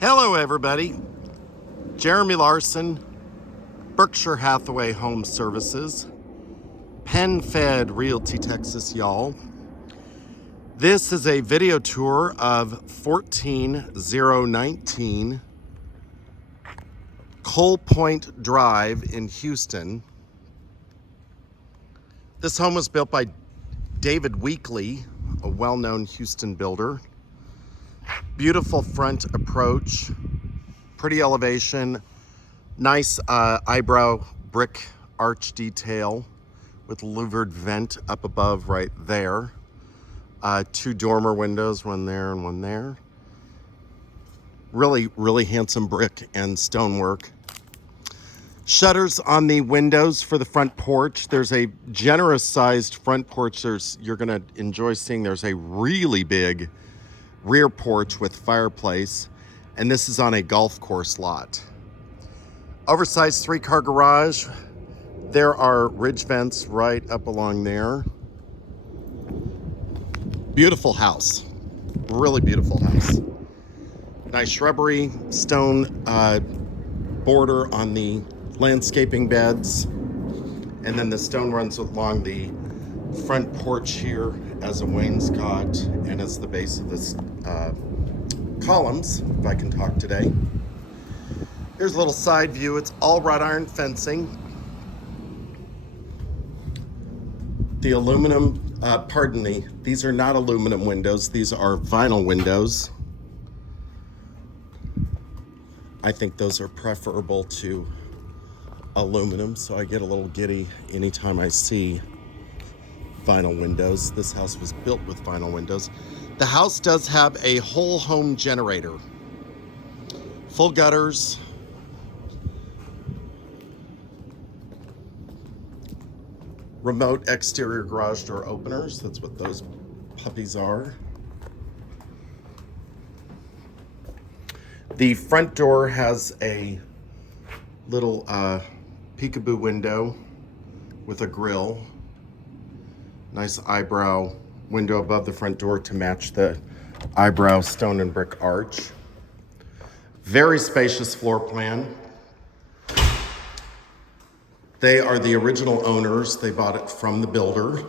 Hello everybody, Jeremy Larsen, Berkshire Hathaway Home Services, PenFed Realty Texas, y'all. This is a video tour of 14019 Coal Point Drive in Houston. This home was built by David Weekley, a well-known Houston builder. Beautiful front approach, pretty elevation, nice eyebrow brick arch detail with louvered vent up above right there. Two dormer windows, one there and one there. Really handsome brick and stonework. Shutters on the windows for the front porch. There's a generous sized front porch. You're gonna enjoy seeing there's a really big rear porch with fireplace, and this is on a golf course lot. Oversized 3-car garage. There are ridge vents right up along there. Beautiful house, really beautiful house. Nice shrubbery, stone border on the landscaping beds, and then the stone runs along the front porch here as a wainscot and as the base of this columns, if I can talk today. Here's a little side view. It's all wrought iron fencing. The aluminum, pardon me, these are not aluminum windows. These are vinyl windows. I think those are preferable to aluminum, so I get a little giddy anytime I see vinyl windows. This house was built with vinyl windows. The house does have a whole home generator. Full gutters. Remote exterior garage door openers. That's what those puppies are. The front door has a little peekaboo window with a grill. Nice eyebrow window above the front door to match the eyebrow stone and brick arch. Very spacious floor plan. They are the original owners. They bought it from the builder.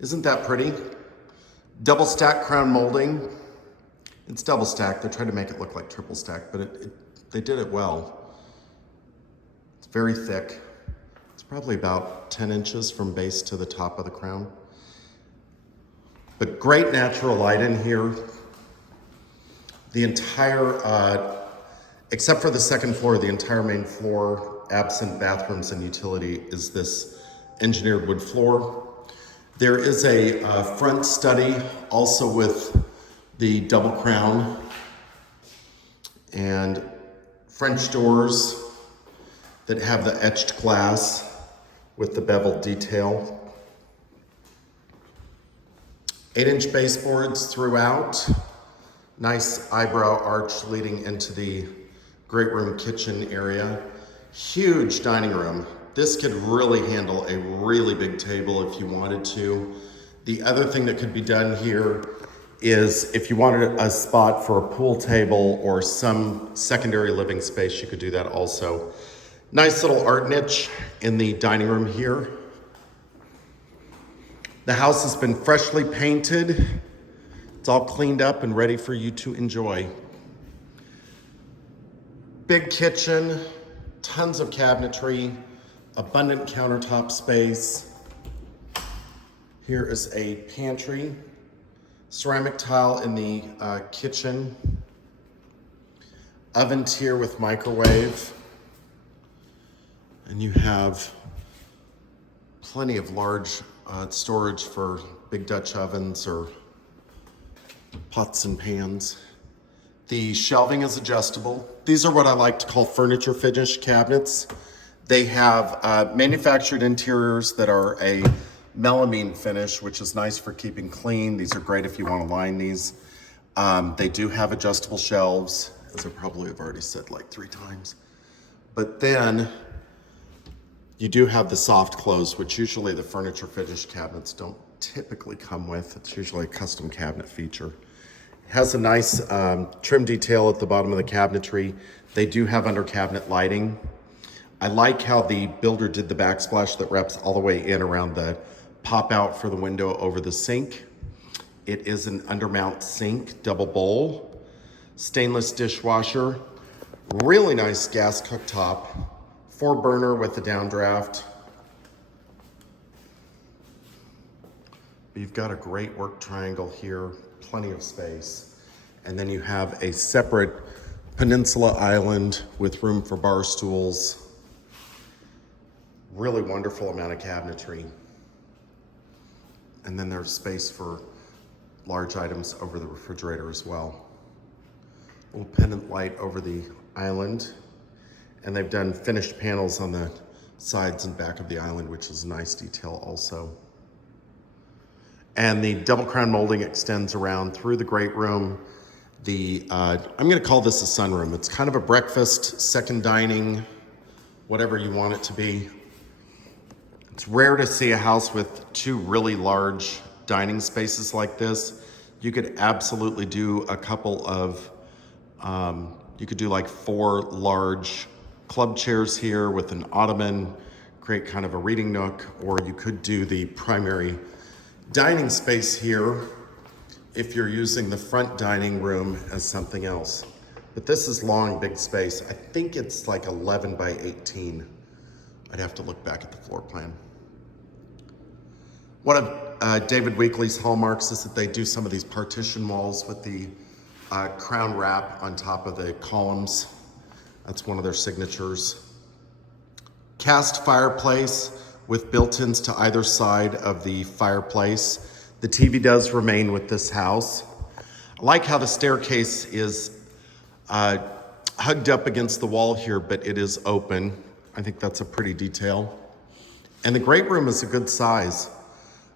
Isn't that pretty? Double stack crown molding. It's double stack. They're trying to make it look like triple stack, but they did it well. It's very thick. It's probably about 10 inches from base to the top of the crown. But great natural light in here. The entire, except for the second floor, the entire main floor, absent bathrooms and utility, is this engineered wood floor. There is a front study also with the double crown and French doors that have the etched glass with the beveled detail. 8-inch baseboards throughout. Nice eyebrow arch leading into the great room kitchen area. Huge dining room. This could really handle a really big table if you wanted to. The other thing that could be done here is if you wanted a spot for a pool table or some secondary living space, you could do that also. Nice little art niche in the dining room here. The house has been freshly painted. It's all cleaned up and ready for you to enjoy. Big kitchen, tons of cabinetry, abundant countertop space. Here is a pantry, ceramic tile in the kitchen, oven tier with microwave, and you have plenty of large storage for big Dutch ovens or pots and pans. The shelving is adjustable. These are what I like to call furniture finish cabinets. They have manufactured interiors that are a melamine finish, which is nice for keeping clean. These are great if you want to line these. They do have adjustable shelves, as I probably have already said like 3 times. But then you do have the soft close, which usually the furniture finish cabinets don't typically come with. It's usually a custom cabinet feature. Has a nice trim detail at the bottom of the cabinetry. They do have under cabinet lighting. I like how the builder did the backsplash that wraps all the way in around the pop out for the window over the sink. It is an undermount sink, double bowl, stainless dishwasher, really nice gas cooktop, 4-burner with the downdraft. You've got a great work triangle here, plenty of space. And then you have a separate peninsula island with room for bar stools. Really wonderful amount of cabinetry. And then there's space for large items over the refrigerator as well. A little pendant light over the island. And they've done finished panels on the sides and back of the island, which is a nice detail also. And the double crown molding extends around through the great room. I'm gonna call this a sunroom. It's kind of a breakfast, second dining, whatever you want it to be. It's rare to see a house with 2 really large dining spaces like this. You could absolutely do a couple of, you could do like 4 large club chairs here with an ottoman, create kind of a reading nook, or you could do the primary dining space here if you're using the front dining room as something else. But this is long, big space. I think it's like 11 by 18. I'd have to look back at the floor plan. One of David Weekley's hallmarks is that they do some of these partition walls with the crown wrap on top of the columns. That's one of their signatures. Cast fireplace with built-ins to either side of the fireplace. The TV does remain with this house. I like how the staircase is hugged up against the wall here, but it is open. I think that's a pretty detail. And the great room is a good size.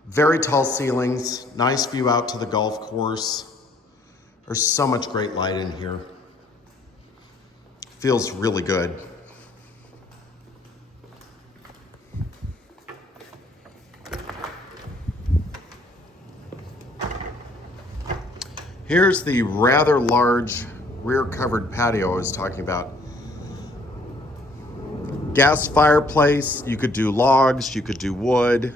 Very tall ceilings, nice view out to the golf course. There's so much great light in here. Feels really good. Here's the rather large rear covered patio I was talking about. Gas fireplace, you could do logs, you could do wood.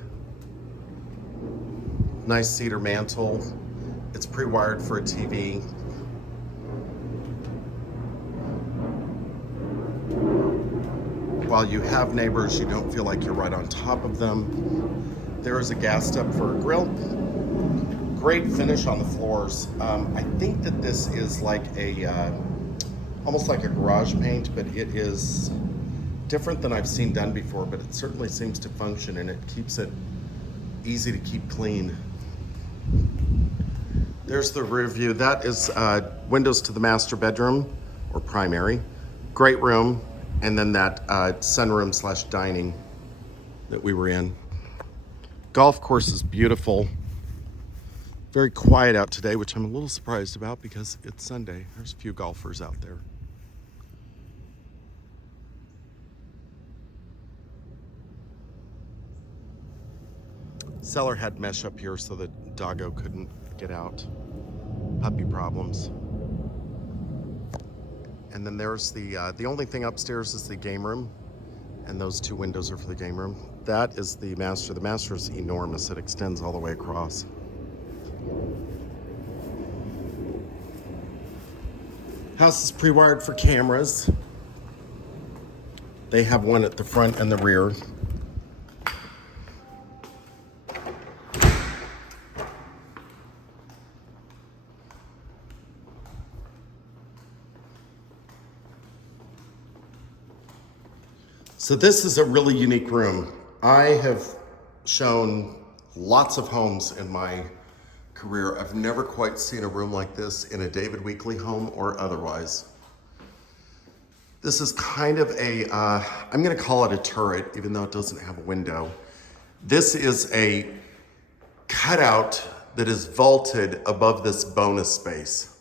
Nice cedar mantle. It's pre-wired for a TV. While you have neighbors, you don't feel like you're right on top of them. There is a gas step for a grill. Great finish on the floors. I think that this is like almost like a garage paint, but it is different than I've seen done before, but it certainly seems to function and it keeps it easy to keep clean. There's the rear view. That is windows to the master bedroom or primary. Great room. And then that sunroom slash dining that we were in. Golf course is beautiful. Very quiet out today, which I'm a little surprised about because it's Sunday. There's a few golfers out there. Cellar had mesh up here so that doggo couldn't get out. Puppy problems. And then there's the only thing upstairs is the game room, and those 2 windows are for the game room. That is the master. The master is enormous. It extends all the way across. House is pre-wired for cameras. They have one at the front and the rear. So this is a really unique room. I have shown lots of homes in my career. I've never quite seen a room like this in a David Weekley home or otherwise. This is kind of a, I'm gonna call it a turret, even though it doesn't have a window. This is a cutout that is vaulted above this bonus space.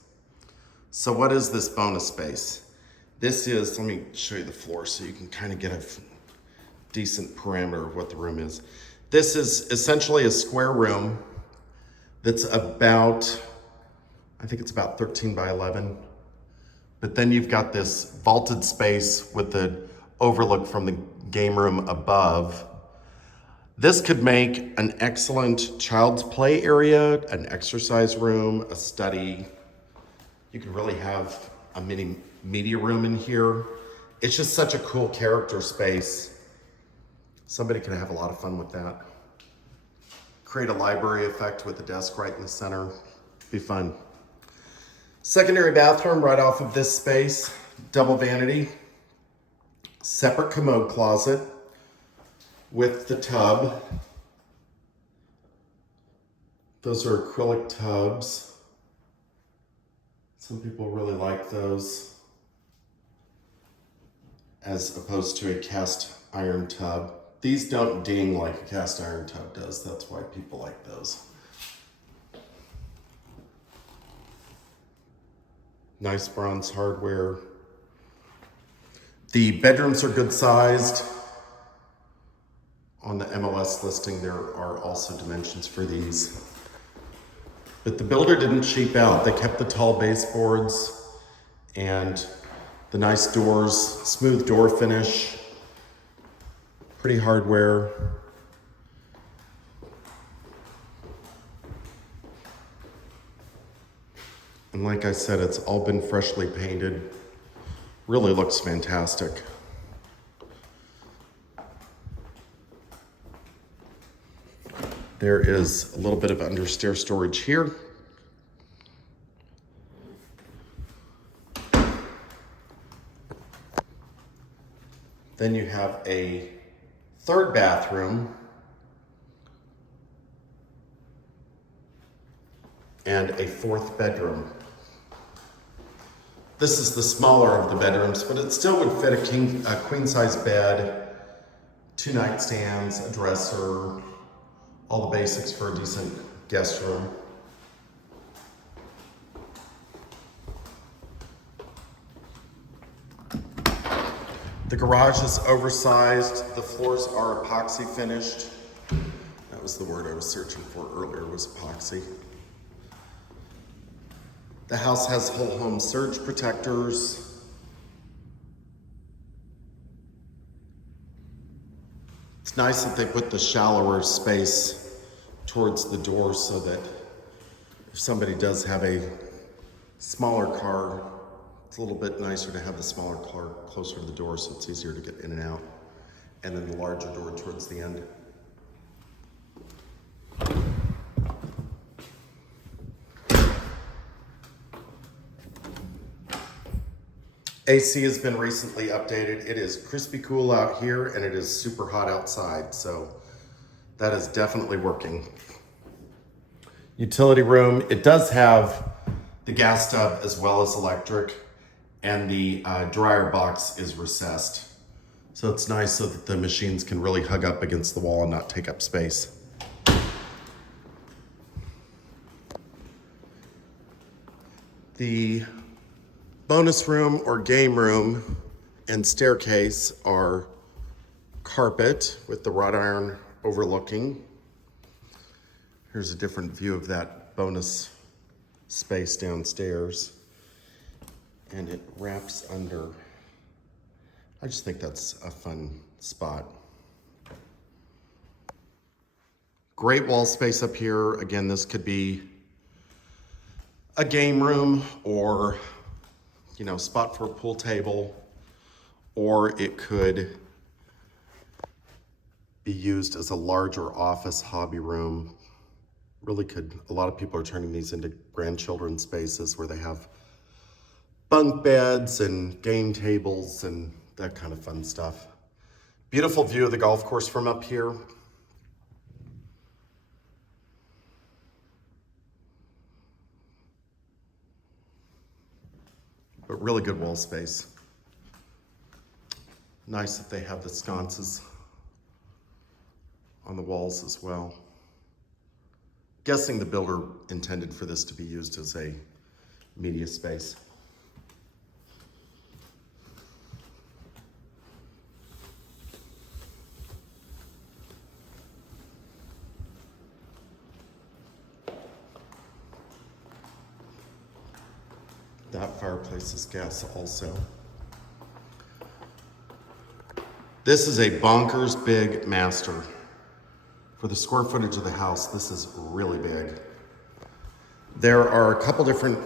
So what is this bonus space? This is, let me show you the floor so you can kind of get a decent parameter of what the room is. This is essentially a square room that's about I think it's about 13 by 11. But then you've got this vaulted space with the overlook from the game room above. This could make an excellent child's play area, an exercise room, a study. You could really have a mini media room in here. It's just such a cool character space. Somebody could have a lot of fun with that. Create a library effect with a desk right in the center. Be fun. Secondary bathroom right off of this space. Double vanity. Separate commode closet with the tub. Those are acrylic tubs. Some people really like those as opposed to a cast iron tub. These don't ding like a cast iron tub does. That's why people like those. Nice bronze hardware. The bedrooms are good sized. On the MLS listing, there are also dimensions for these. But the builder didn't cheap out. They kept the tall baseboards and the nice doors, smooth door finish, pretty hardware. And like I said, it's all been freshly painted. Really looks fantastic. There is a little bit of understair storage here. Then you have a third bathroom and a fourth bedroom. This is the smaller of the bedrooms, but it still would fit a queen size bed, 2 nightstands, a dresser, all the basics for a decent guest room. The garage is oversized. The floors are epoxy finished. That was the word I was searching for earlier, was epoxy. The house has whole home surge protectors. It's nice that they put the shallower space towards the door so that if somebody does have a smaller car, it's a little bit nicer to have the smaller car closer to the door so it's easier to get in and out. And then the larger door towards the end. AC has been recently updated. It is crispy cool out here and it is super hot outside, so that is definitely working. Utility room, it does have the gas stub as well as electric, and the dryer box is recessed. So it's nice so that the machines can really hug up against the wall and not take up space. The bonus room or game room and staircase are carpet with the wrought iron overlooking. Here's a different view of that bonus space downstairs. And it wraps under. I just think that's a fun spot. Great wall space up here. Again, this could be a game room or, you know, spot for a pool table, or it could be used as a larger office hobby room. Really could, a lot of people are turning these into grandchildren's spaces where they have bunk beds and game tables and that kind of fun stuff. Beautiful view of the golf course from up here. But really good wall space. Nice that they have the sconces on the walls as well. Guessing the builder intended for this to be used as a media space. That fireplace is gas also. This is a bonkers big master. For the square footage of the house, this is really big. There are a couple different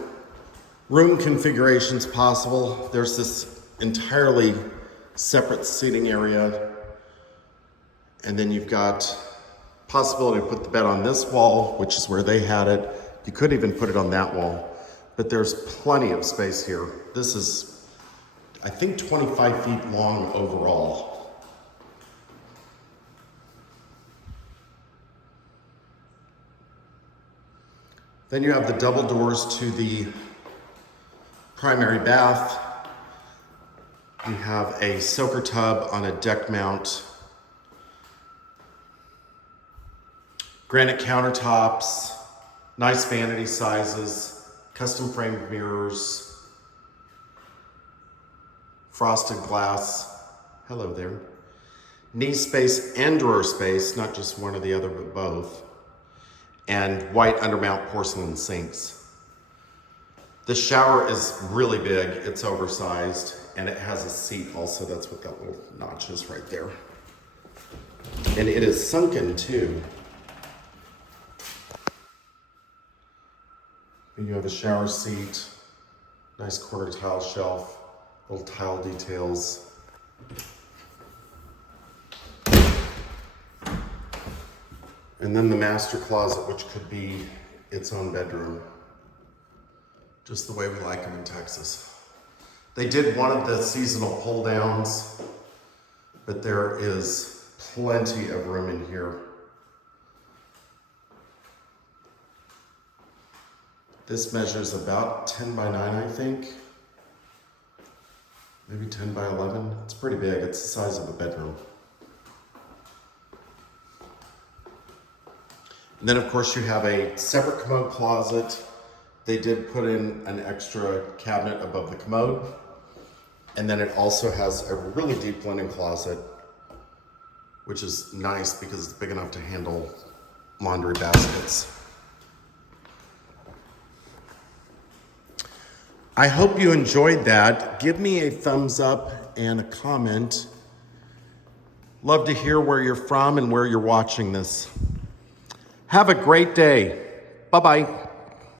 room configurations possible. There's this entirely separate seating area. And then you've got possibility to put the bed on this wall, which is where they had it. You could even put it on that wall, but there's plenty of space here. This is, I think, 25 feet long overall. Then you have the double doors to the primary bath. You have a soaker tub on a deck mount. Granite countertops, nice vanity sizes, custom framed mirrors, frosted glass. Hello there. Knee space and drawer space, not just one or the other, but both. And white undermount porcelain sinks. The shower is really big, it's oversized, and it has a seat also. That's what that little notch is right there. And it is sunken too. And you have a shower seat, nice quarter tile shelf, little tile details. And then the master closet, which could be its own bedroom. Just the way we like them in Texas. They did one of the seasonal pull downs, but there is plenty of room in here. This measures about 10 by 9, I think. Maybe 10 by 11. It's pretty big. It's the size of a bedroom. And then of course you have a separate commode closet. They did put in an extra cabinet above the commode. And then it also has a really deep linen closet, which is nice because it's big enough to handle laundry baskets. I hope you enjoyed that. Give me a thumbs up and a comment. Love to hear where you're from and where you're watching this. Have a great day. Bye-bye.